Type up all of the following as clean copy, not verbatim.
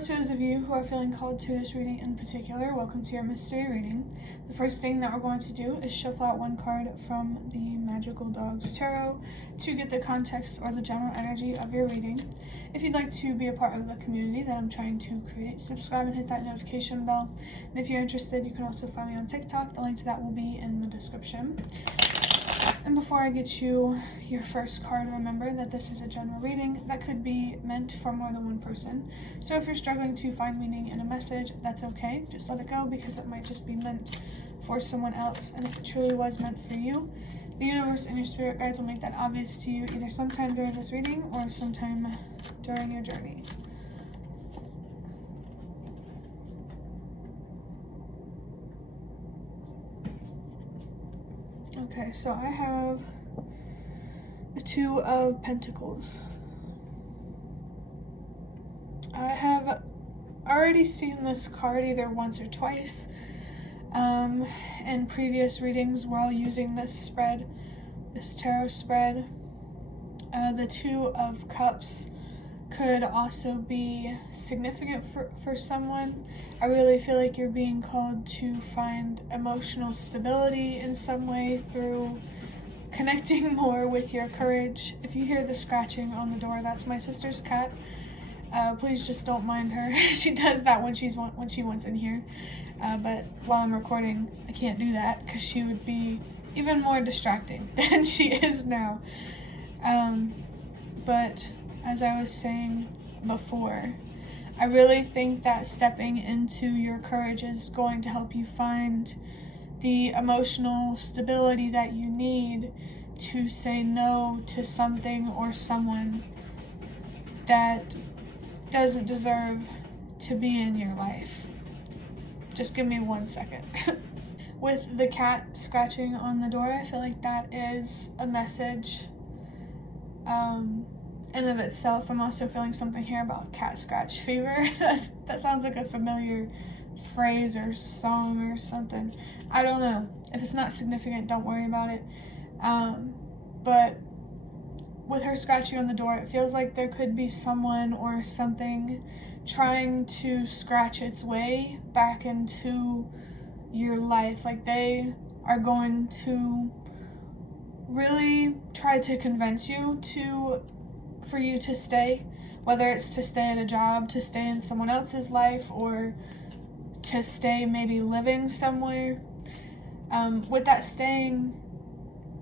to those of you who are feeling called to this reading in particular, welcome to your mystery reading. The first thing that we're going to do is shuffle out one card from the Magical Dogs Tarot to get the context or the general energy of your reading. If you'd like to be a part of the community that I'm trying to create, subscribe and hit that notification bell. And if you're interested, you can also find me on TikTok. The link to that will be in the description. And before I get you your first card, remember that this is a general reading that could be meant for more than one person. So if you're struggling to find meaning in a message, that's okay. Just let it go because it might just be meant for someone else. And if it truly was meant for you, the universe and your spirit guides will make that obvious to you either sometime during this reading or sometime during your journey. Okay, so I have the Two of Pentacles. I have already seen this card either once or twice in previous readings while using this tarot spread. The Two of Cups could also be significant for someone. I really feel like you're being called to find emotional stability in some way through connecting more with your courage. If you hear the scratching on the door, that's my sister's cat. Please just don't mind her. She does that when she wants in here. But while I'm recording, I can't do that because she would be even more distracting than she is now. But as I was saying before, I really think that stepping into your courage is going to help you find the emotional stability that you need to say no to something or someone that doesn't deserve to be in your life. Just give me 1 second. With the cat scratching on the door, I feel like that is a message in of itself. I'm also feeling something here about cat scratch fever. That sounds like a familiar phrase or song or something. I don't know. If it's not significant, don't worry about it. But with her scratching on the door, it feels like there could be someone or something trying to scratch its way back into your life. Like they are going to really try to convince you for you to stay, whether it's to stay at a job, to stay in someone else's life, or to stay maybe living somewhere. With that staying,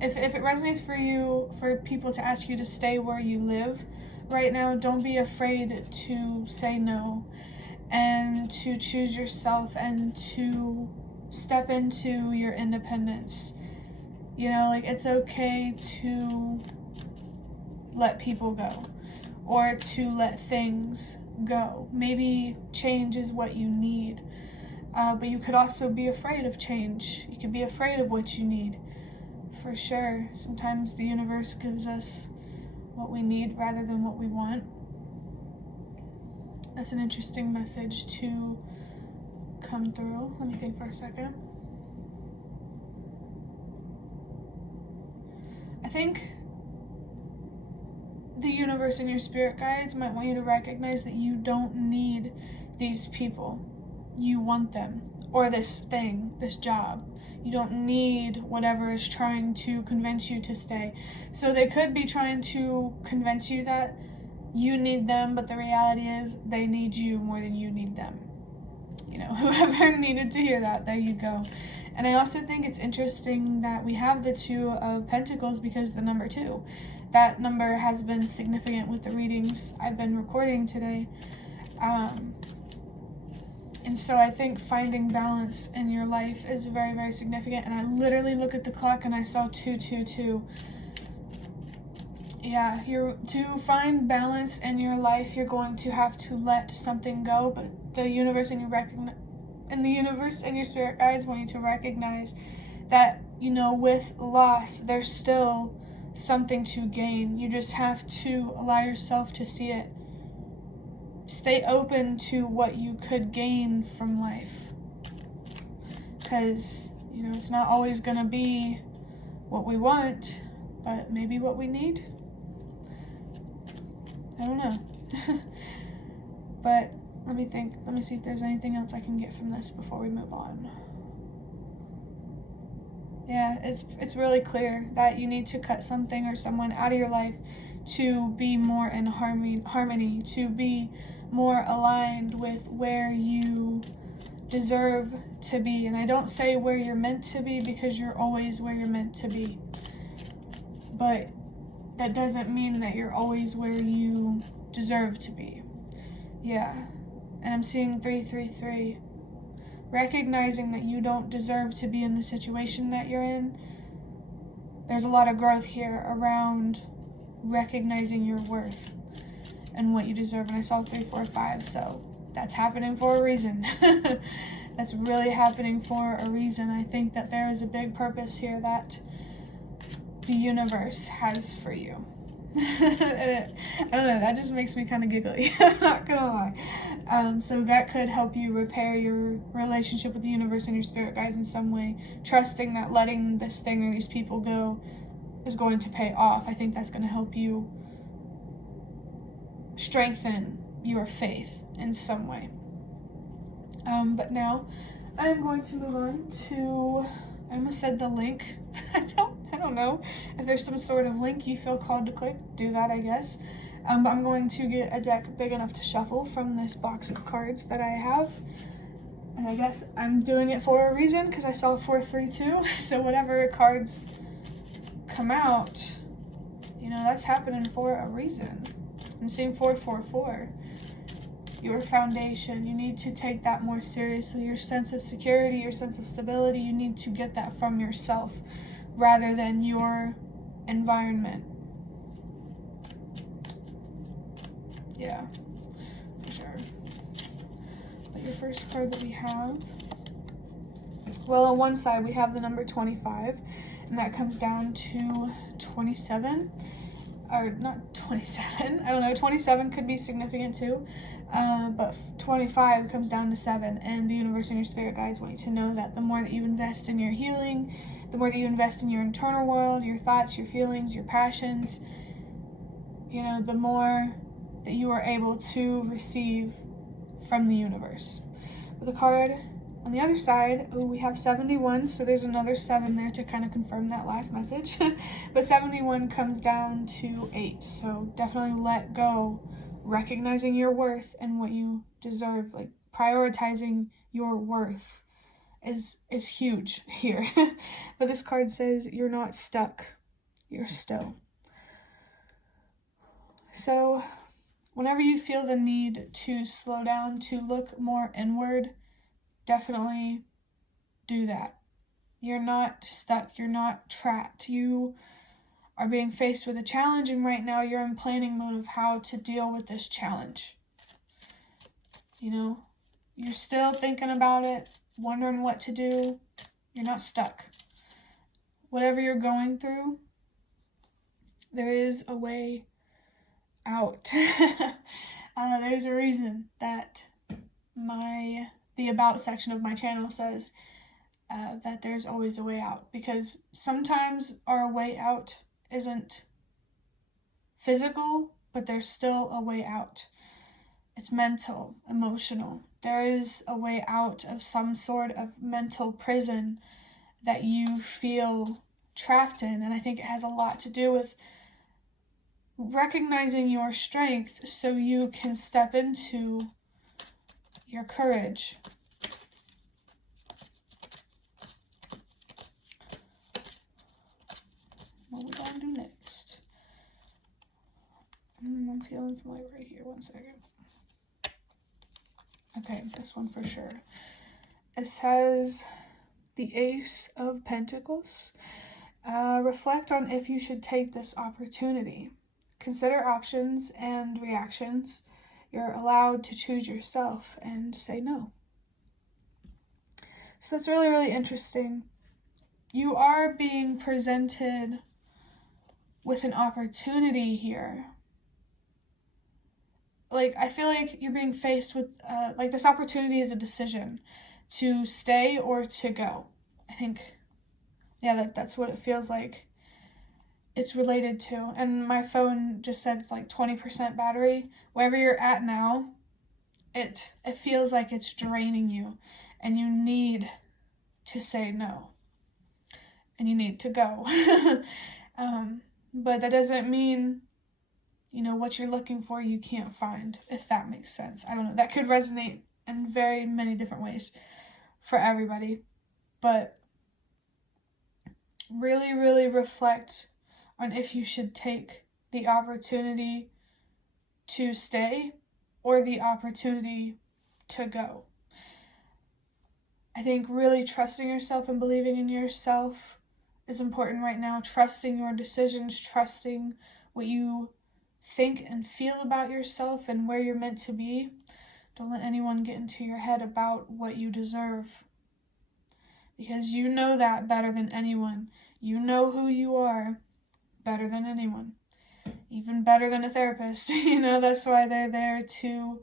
if it resonates for you, for people to ask you to stay where you live right now, don't be afraid to say no and to choose yourself and to step into your independence. You know, like it's okay to let people go or to let things go. Maybe change is what you need, but you could also be afraid of change. You could be afraid of what you need, for sure. Sometimes the universe gives us what we need rather than what we want. That's an interesting message to come through. Let me think for a second. I think the universe and your spirit guides might want you to recognize that you don't need these people. You want them, or this thing, this job. You don't need whatever is trying to convince you to stay. So they could be trying to convince you that you need them, but the reality is they need you more than you need them. You know, whoever needed to hear that, there you go. And I also think it's interesting that we have the Two of Pentacles because the number 2. That number has been significant with the readings I've been recording today. And so I think finding balance in your life is very, very significant. And I literally look at the clock and I saw 222. Yeah, to find balance in your life, you're going to have to let something go, but the universe and your spirit guides want you to recognize that, you know, with loss, there's still something to gain. You just have to allow yourself to see it. Stay open to what you could gain from life. Because, you know, it's not always going to be what we want, but maybe what we need. I don't know. But Let me think. Let me see if there's anything else I can get from this before we move on. Yeah, it's really clear that you need to cut something or someone out of your life to be more in harmony, to be more aligned with where you deserve to be. And I don't say where you're meant to be, because you're always where you're meant to be. But that doesn't mean that you're always where you deserve to be. Yeah. And I'm seeing 333. Recognizing that you don't deserve to be in the situation that you're in. There's a lot of growth here around recognizing your worth and what you deserve. And I saw 345, so that's happening for a reason. That's really happening for a reason. I think that there is a big purpose here that the universe has for you. I don't know, that just makes me kind of giggly. Not gonna lie. So that could help you repair your relationship with the universe and your spirit guides in some way, trusting that letting this thing or these people go is going to pay off. I think that's going to help you strengthen your faith in some way. But now I'm going to move on to, I almost said the link. I don't know if there's some sort of link you feel called to click. Do that, I guess. But I'm going to get a deck big enough to shuffle from this box of cards that I have. And I guess I'm doing it for a reason, because I saw 432. So whatever cards come out, you know, that's happening for a reason. I'm seeing 444. Your foundation, you need to take that more seriously. Your sense of security, your sense of stability, you need to get that from yourself rather than your environment. Yeah, for sure. But your first card that we have, well, on one side we have the number 25, and that comes down to 27. Or not 27, I don't know, 27 could be significant too, but 25 comes down to 7, and the universe and your spirit guides want you to know that the more that you invest in your healing, the more that you invest in your internal world, your thoughts, your feelings, your passions, you know, the more that you are able to receive from the universe. With the card on the other side, we have 71, so there's another 7 there to kind of confirm that last message. But 71 comes down to 8, so definitely let go. Recognizing your worth and what you deserve, like prioritizing your worth is huge here. But this card says you're not stuck, you're still. So whenever you feel the need to slow down, to look more inward, definitely do that. You're not stuck. You're not trapped. You are being faced with a challenge, and right now you're in planning mode of how to deal with this challenge. You know, you're still thinking about it, wondering what to do. You're not stuck. Whatever you're going through, there is a way out. There's a reason that the about section of my channel says that there's always a way out, because sometimes our way out isn't physical, but there's still a way out. It's mental, emotional. There is a way out of some sort of mental prison that you feel trapped in, and I think it has a lot to do with recognizing your strength so you can step into your courage. What we gonna do next? I'm feeling familiar right here. 1 second. Okay, this one for sure. It says the Ace of Pentacles. Reflect on if you should take this opportunity. Consider options and reactions. You're allowed to choose yourself and say no. So that's really, really interesting. You are being presented with an opportunity here. Like, I feel like you're being faced with, like, this opportunity is a decision to stay or to go. I think, yeah, that's what it feels like it's related to. And my phone just said it's like 20% battery. Wherever you're at now, it feels like it's draining you, and you need to say no, and you need to go. But that doesn't mean, what you're looking for you can't find, if that makes sense. I don't know. That could resonate in very many different ways for everybody. But really, really reflect on if you should take the opportunity to stay or the opportunity to go. I think really trusting yourself and believing in yourself is important right now. Trusting your decisions, trusting what you think and feel about yourself and where you're meant to be. Don't let anyone get into your head about what you deserve, because you know that better than anyone. You know who you are better than anyone, even better than a therapist. That's why they're there to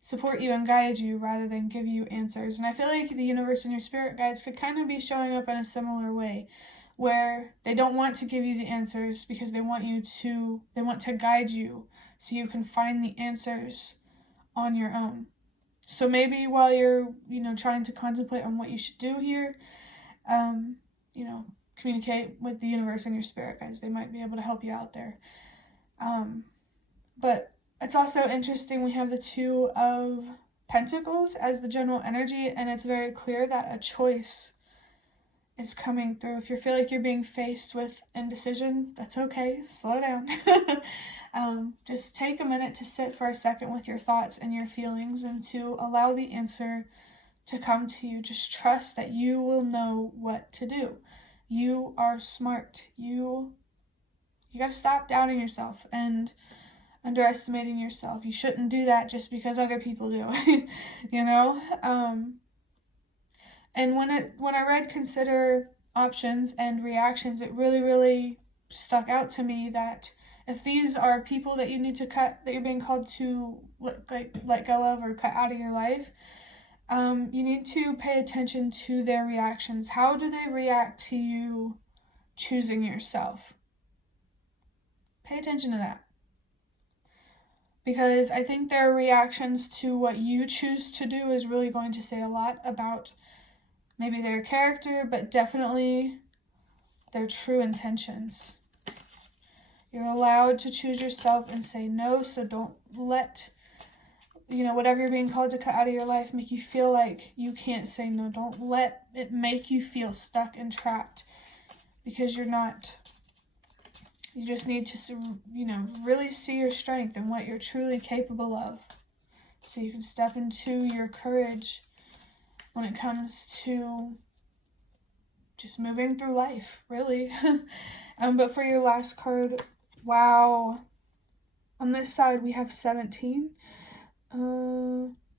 support you and guide you rather than give you answers. And I feel like the universe and your spirit guides could kind of be showing up in a similar way, where they don't want to give you the answers because they want to guide you so you can find the answers on your own. So maybe while you're, trying to contemplate on what you should do here, communicate with the universe and your spirit guides. They might be able to help you out there. But it's also interesting, we have the Two of Pentacles as the general energy, and it's very clear that a choice is coming through. If you feel like you're being faced with indecision, that's okay. Slow down. Just take a minute to sit for a second with your thoughts and your feelings and to allow the answer to come to you. Just trust that you will know what to do. You are smart. You got to stop doubting yourself and underestimating yourself. You shouldn't do that just because other people do. And when I read consider options and reactions, it really, really stuck out to me that if these are people that you need to cut, that you're being called to let go of or cut out of your life, you need to pay attention to their reactions. How do they react to you choosing yourself? Pay attention to that. Because I think their reactions to what you choose to do is really going to say a lot about maybe their character, but definitely their true intentions. You're allowed to choose yourself and say no, so don't let, whatever you're being called to cut out of your life make you feel like you can't say no. Don't let it make you feel stuck and trapped, because you're not. You just need to, really see your strength and what you're truly capable of, so you can step into your courage when it comes to just moving through life, really. But for your last card, wow. On this side, we have 17.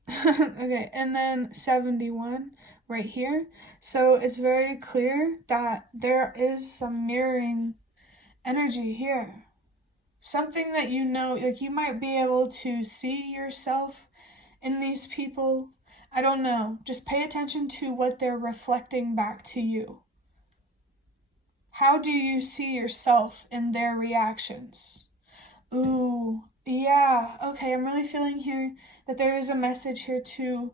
Okay, and then 71 right here. So it's very clear that there is some mirroring energy here. Something that like you might be able to see yourself in these people. I don't know. Just pay attention to what they're reflecting back to you. How do you see yourself in their reactions? Ooh, yeah. Okay, I'm really feeling here that there is a message here to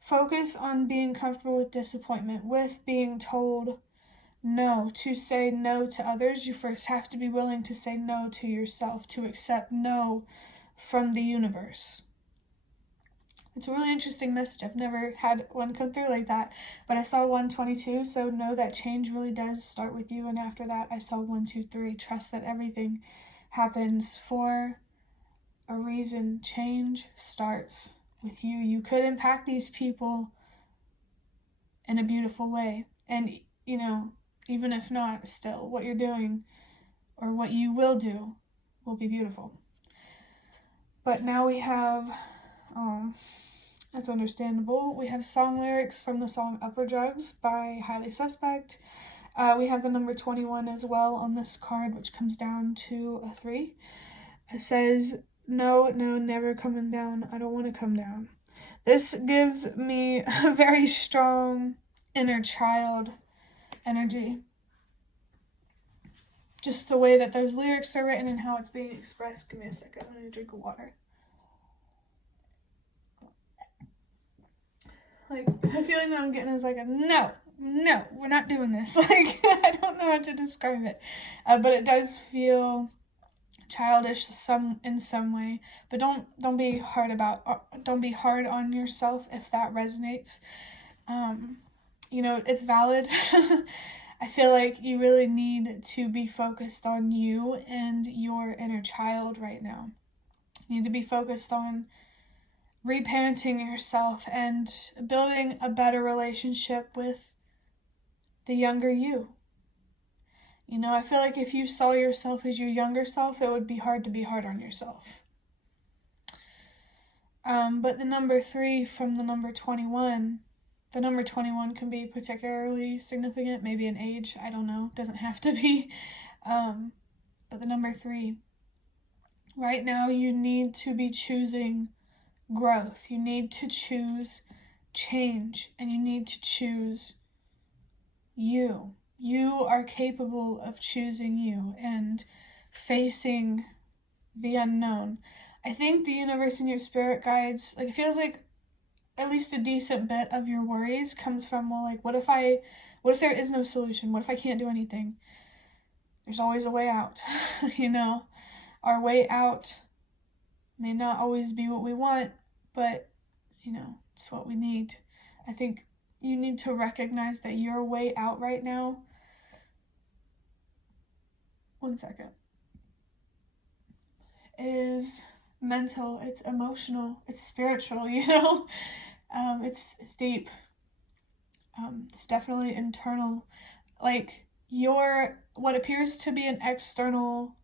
focus on being comfortable with disappointment, with being told no. To say no to others, you first have to be willing to say no to yourself, to accept no from the universe. It's a really interesting message. I've never had one come through like that, but I saw 122, so know that change really does start with you. And after that, I saw 123, trust that everything happens for a reason. Change starts with you. You could impact these people in a beautiful way. And, even if not, still, what you're doing or what you will do will be beautiful. But now we have, that's understandable. We have song lyrics from the song Upper Drugs by Highly Suspect. We have the number 21 as well on this card, which comes down to a 3. It says, no, never coming down. I don't want to come down. This gives me a very strong inner child energy. Just the way that those lyrics are written and how it's being expressed. Give me a second. I need a drink of water. Like, the feeling that I'm getting is like a no, we're not doing this. Like, I don't know how to describe it, but it does feel childish in some way. But don't be hard on yourself if that resonates. It's valid. I feel like you really need to be focused on you and your inner child right now. You need to be focused on reparenting yourself and building a better relationship with the younger you. I feel like if you saw yourself as your younger self, it would be hard to be hard on yourself. But the number 3 from the number 21, the number 21 can be particularly significant, maybe an age, I don't know, doesn't have to be. But the number 3, right now you need to be choosing growth. You need to choose change, and you need to choose you. You are capable of choosing you and facing the unknown. I think the universe and your spirit guides, like, it feels like at least a decent bit of your worries comes from, well, like, what if there is no solution? What if I can't do anything? There's always a way out. Our way out may not always be what we want, but, it's what we need. I think you need to recognize that your way out right now, one second, is mental, it's emotional, it's spiritual, it's deep. It's definitely internal. Like, what appears to be an external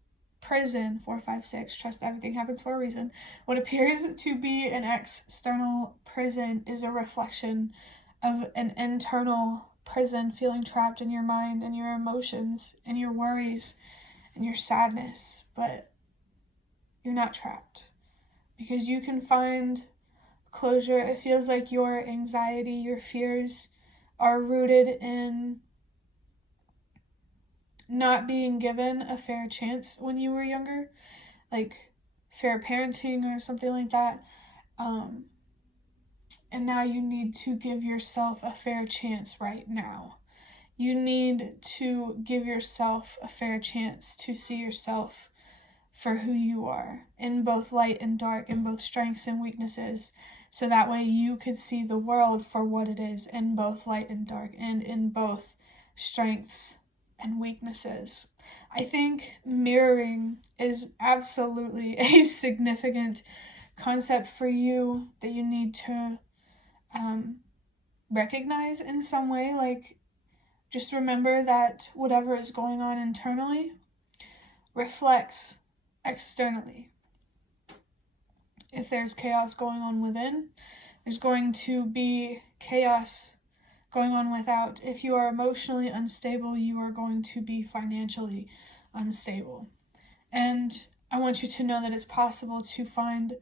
prison, 4, 5, 6, trust everything happens for a reason. What appears to be an external prison is a reflection of an internal prison, feeling trapped in your mind and your emotions and your worries and your sadness. But you're not trapped, because you can find closure. It feels like your anxiety, your fears are rooted in not being given a fair chance when you were younger, like fair parenting or something like that. And now you need to give yourself a fair chance right now. You need to give yourself a fair chance to see yourself for who you are, in both light and dark, in both strengths and weaknesses, so that way you could see the world for what it is, in both light and dark, and in both strengths and weaknesses. I think mirroring is absolutely a significant concept for you that you need to recognize in some way. Like, just remember that whatever is going on internally reflects externally. If there's chaos going on within, there's going to be chaos going on without. If you are emotionally unstable, you are going to be financially unstable. And I want you to know that it's possible to find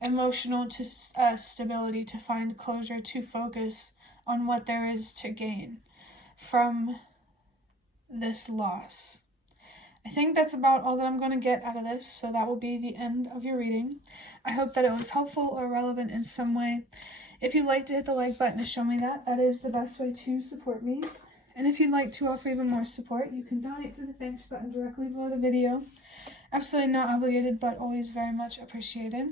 emotional stability, to find closure, to focus on what there is to gain from this loss. I think that's about all that I'm going to get out of this, so that will be the end of your reading. I hope that it was helpful or relevant in some way. If you'd like to hit the like button to show me that is the best way to support me. And if you'd like to offer even more support, you can donate through the thanks button directly below the video. Absolutely not obligated, but always very much appreciated.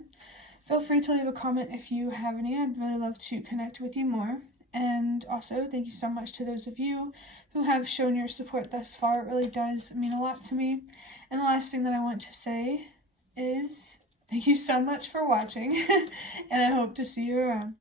Feel free to leave a comment if you have any. I'd really love to connect with you more. And also, thank you so much to those of you who have shown your support thus far. It really does mean a lot to me. And the last thing that I want to say is thank you so much for watching, and I hope to see you around.